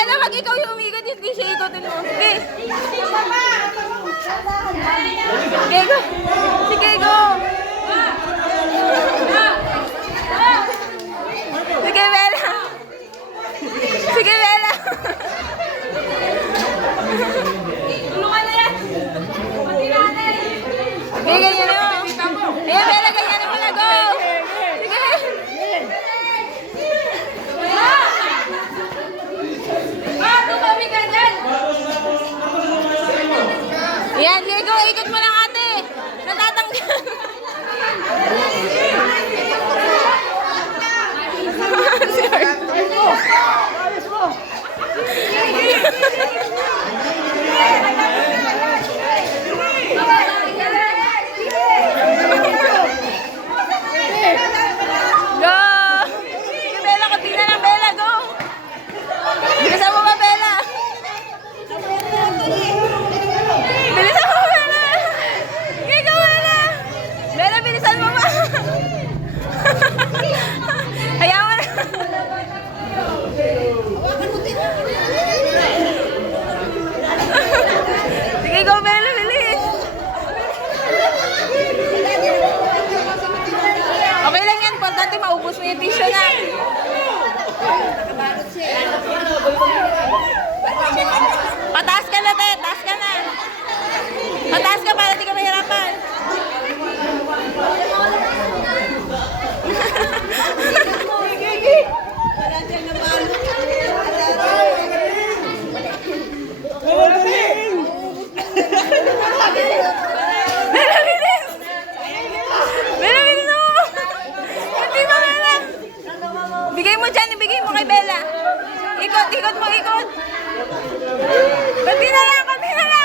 Bella, pag ikaw yung umikot, hindi siya ikotin mo. Sige. Sige, go. Sige, go. Sige, Bella. Sige, Bella. Tulungan na yan. Sige, ganyan mo. Ayan, Bella, ganyan mo na. Go. Sige. Tumami ka dyan. Ayan, sige, go. Ikot mo lang, ate. Natatanggal. Go! Sige, Bella, kunti na lang, Bella, go! Bilisan mo ba, Bella? Bilisan mo, Bella! Sige, go, Bella! Bella, bilisan mo ba? Hayaan mo na. Sige, go, Bella, bilis! Okay lang yan, importante maubos mo yung tissue na. Pataas ka na, te. Taas ka na. Pataas ka para di ka mahirapan. Bigay mo dyan, ibigay mo kay Bella. Ikot, ikot mo, ikot. Kunti na lang, kunti na lang.